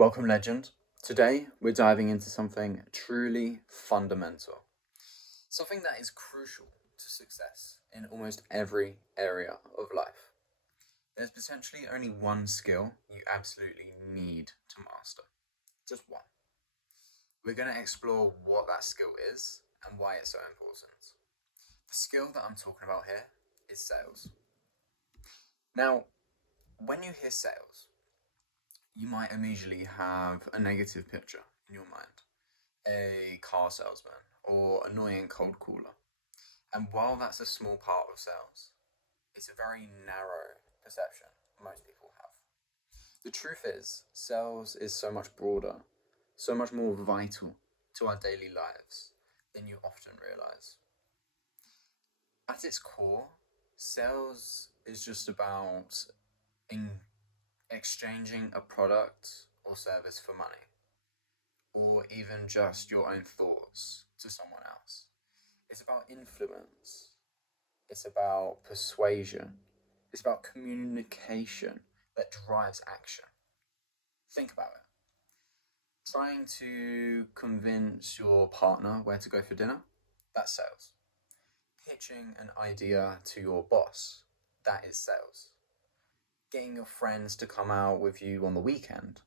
Welcome, legend. Today, we're diving into something truly fundamental, something that is crucial to success in almost every area of life. There's potentially only one skill you absolutely need to master. Just one. We're going to explore what that skill is and why it's so important. The skill that I'm talking about here is sales. Now, when you hear sales, you might immediately have a negative picture in your mind, a car salesman, or annoying cold caller. And while that's a small part of sales, it's a very narrow perception most people have. The truth is, sales is so much broader, so much more vital to our daily lives than you often realize. At its core, sales is just about exchanging a product or service for money, or even just your own thoughts to someone else. It's about influence, it's about persuasion, it's about communication that drives action. Think about it. Trying to convince your partner where to go for dinner, that's sales. Pitching an idea to your boss, that is sales. Getting your friends to come out with you on the weekend,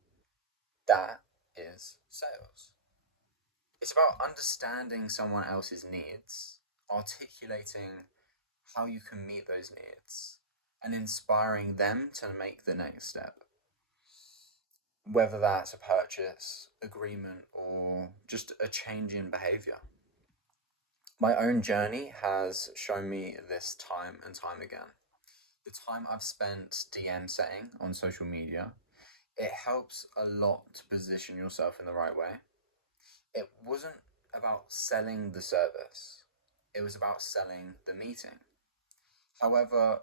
that is sales. It's about understanding someone else's needs, articulating how you can meet those needs, and inspiring them to make the next step. Whether that's a purchase, agreement, or just a change in behavior. My own journey has shown me this time and time again. The time I've spent DM setting on social media, it helps a lot to position yourself in the right way. It wasn't about selling the service, it was about selling the meeting. However,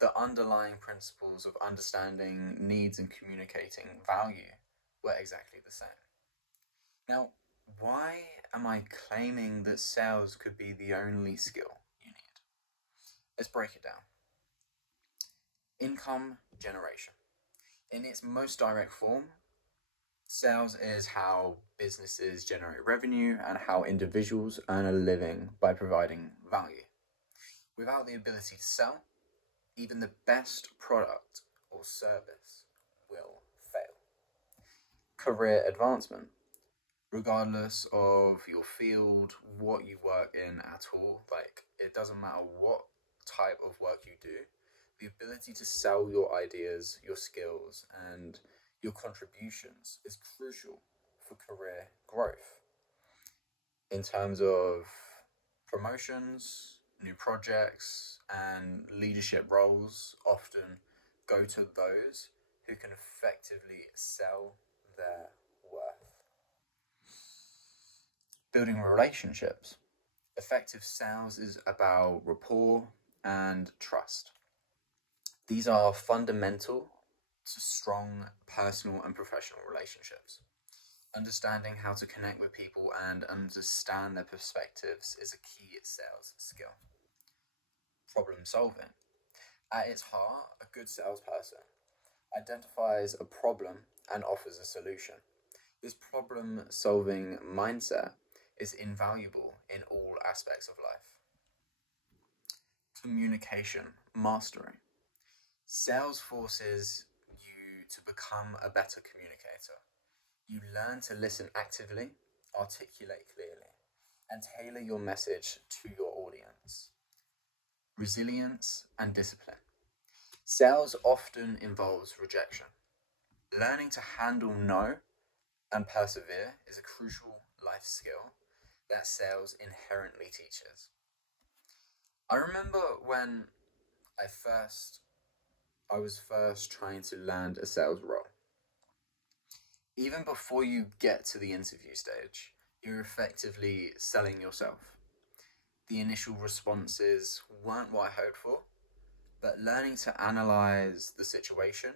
the underlying principles of understanding needs and communicating value were exactly the same. Now, why am I claiming that sales could be the only skill you need? Let's break it down. Income generation. In its most direct form, sales is how businesses generate revenue and how individuals earn a living by providing value. Without the ability to sell, even the best product or service will fail. Career advancement. Regardless of your field, what you work in at all, like it doesn't matter what type of work you do, the ability to sell your ideas, your skills, and your contributions is crucial for career growth. In terms of promotions, new projects, and leadership roles often go to those who can effectively sell their worth. Building relationships. Effective sales is about rapport and trust. These are fundamental to strong personal and professional relationships. Understanding how to connect with people and understand their perspectives is a key sales skill. Problem solving. At its heart, a good salesperson identifies a problem and offers a solution. This problem solving mindset is invaluable in all aspects of life. Communication mastery. Sales forces you to become a better communicator. You learn to listen actively, articulate clearly, and tailor your message to your audience. Resilience and discipline. Sales often involves rejection. Learning to handle no and persevere is a crucial life skill that sales inherently teaches. I remember when I was first trying to land a sales role. Even before you get to the interview stage, you're effectively selling yourself. The initial responses weren't what I hoped for, but learning to analyze the situation,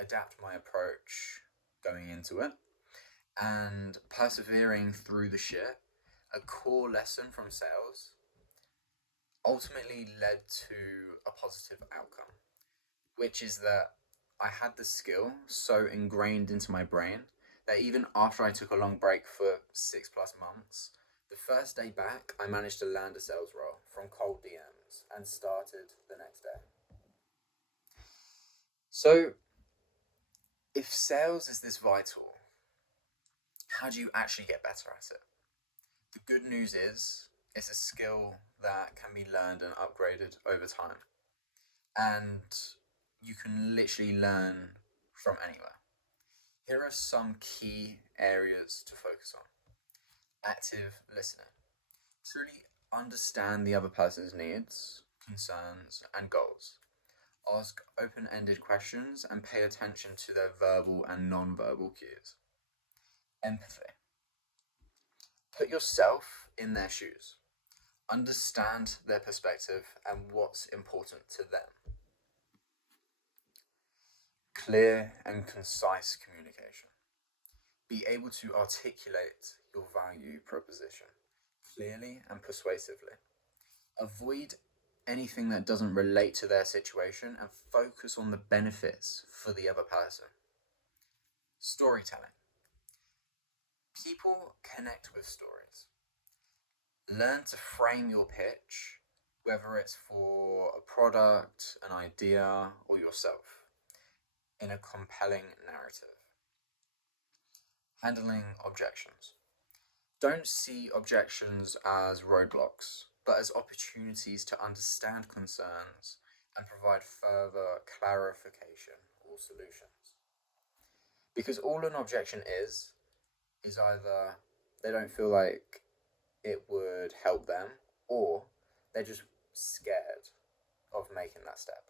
adapt my approach going into it, and persevering through the shit, a core lesson from sales, ultimately led to a positive outcome, which is that I had the skill so ingrained into my brain that even after I took a long break for 6+ months, the first day back, I managed to land a sales role from cold DMs and started the next day. So, if sales is this vital, how do you actually get better at it? The good news is it's a skill that can be learned and upgraded over time. And you can literally learn from anywhere. Here are some key areas to focus on. Active listening. Truly understand the other person's needs, concerns, and goals. Ask open ended questions and pay attention to their verbal and non verbal cues. Empathy. Put yourself in their shoes. Understand their perspective and what's important to them. Clear and concise communication. Be able to articulate your value proposition clearly and persuasively. Avoid anything that doesn't relate to their situation and focus on the benefits for the other person. Storytelling. People connect with stories. Learn to frame your pitch, whether it's for a product, an idea, or yourself, in a compelling narrative. Handling objections. Don't see objections as roadblocks, but as opportunities to understand concerns and provide further clarification or solutions. Because all an objection is either they don't feel like it would help them, or they're just scared of making that step.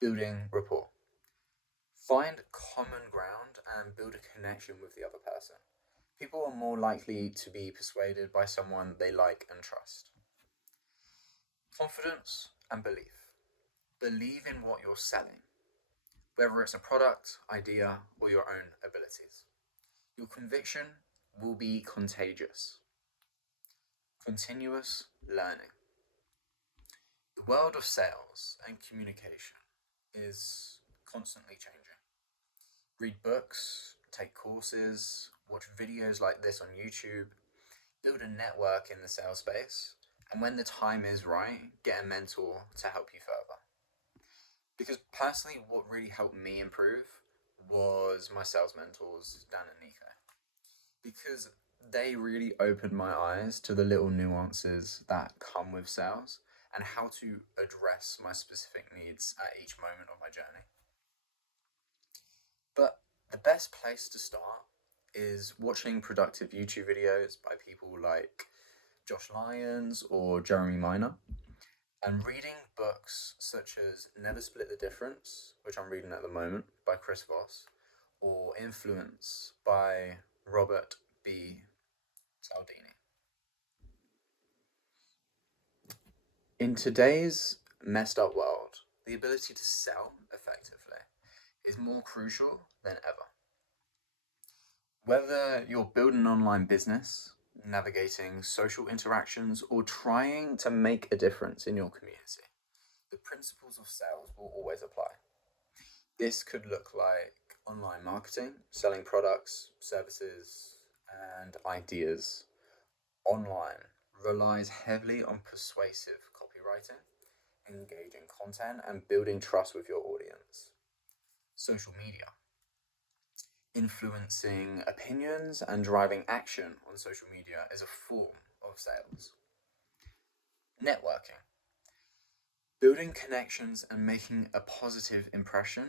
Building rapport. Find common ground and build a connection with the other person. People are more likely to be persuaded by someone they like and trust. Confidence and belief. Believe in what you're selling, whether it's a product, idea, or your own abilities. Your conviction will be contagious. Continuous learning. The world of sales and communication is constantly changing. Read books, take courses, watch videos like this on YouTube, build a network in the sales space, and when the time is right, get a mentor to help you further. Because personally, what really helped me improve was my sales mentors, Dan and Nico. Because they really opened my eyes to the little nuances that come with sales and how to address my specific needs at each moment of my journey. But the best place to start is watching productive YouTube videos by people like Josh Lyons or Jeremy Minor, and reading books such as Never Split the Difference, which I'm reading at the moment, by Chris Voss, or Influence by Robert B. Cialdini. In today's messed up world, the ability to sell effectively is more crucial than ever. Whether you're building an online business, navigating social interactions, or trying to make a difference in your community, the principles of sales will always apply. This could look like online marketing, selling products, services, and ideas. Online relies heavily on persuasive copywriting, engaging content, and building trust with your audience. Social media. Influencing opinions and driving action on social media is a form of sales. Networking. Building connections and making a positive impression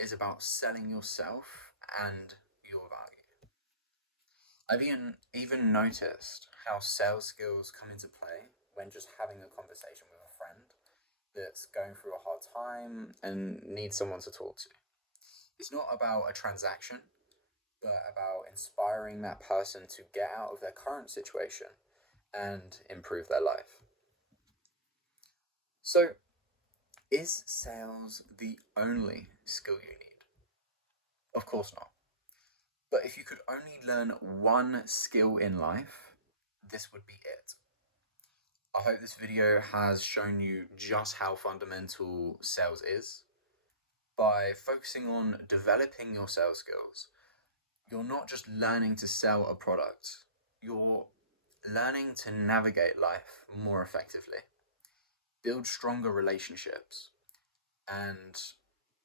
is about selling yourself and your value. I've even noticed how sales skills come into play when just having a conversation with a friend that's going through a hard time and needs someone to talk to. It's not about a transaction, but about inspiring that person to get out of their current situation and improve their life. So, is sales the only skill you need? Of course not. But if you could only learn one skill in life, this would be it. I hope this video has shown you just how fundamental sales is. By focusing on developing your sales skills, you're not just learning to sell a product, you're learning to navigate life more effectively, build stronger relationships, and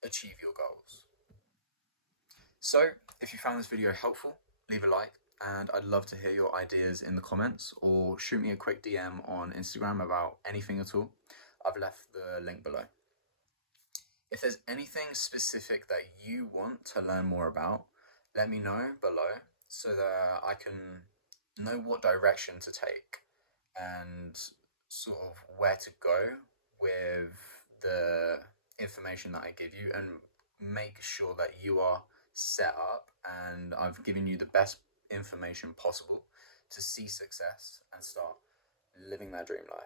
achieve your goals. So, if you found this video helpful, leave a like, and I'd love to hear your ideas in the comments, or shoot me a quick DM on Instagram about anything at all. I've left the link below. If there's anything specific that you want to learn more about, let me know below so that I can know what direction to take and sort of where to go with the information that I give you, and make sure that you are set up and I've given you the best information possible to see success and start living that dream life.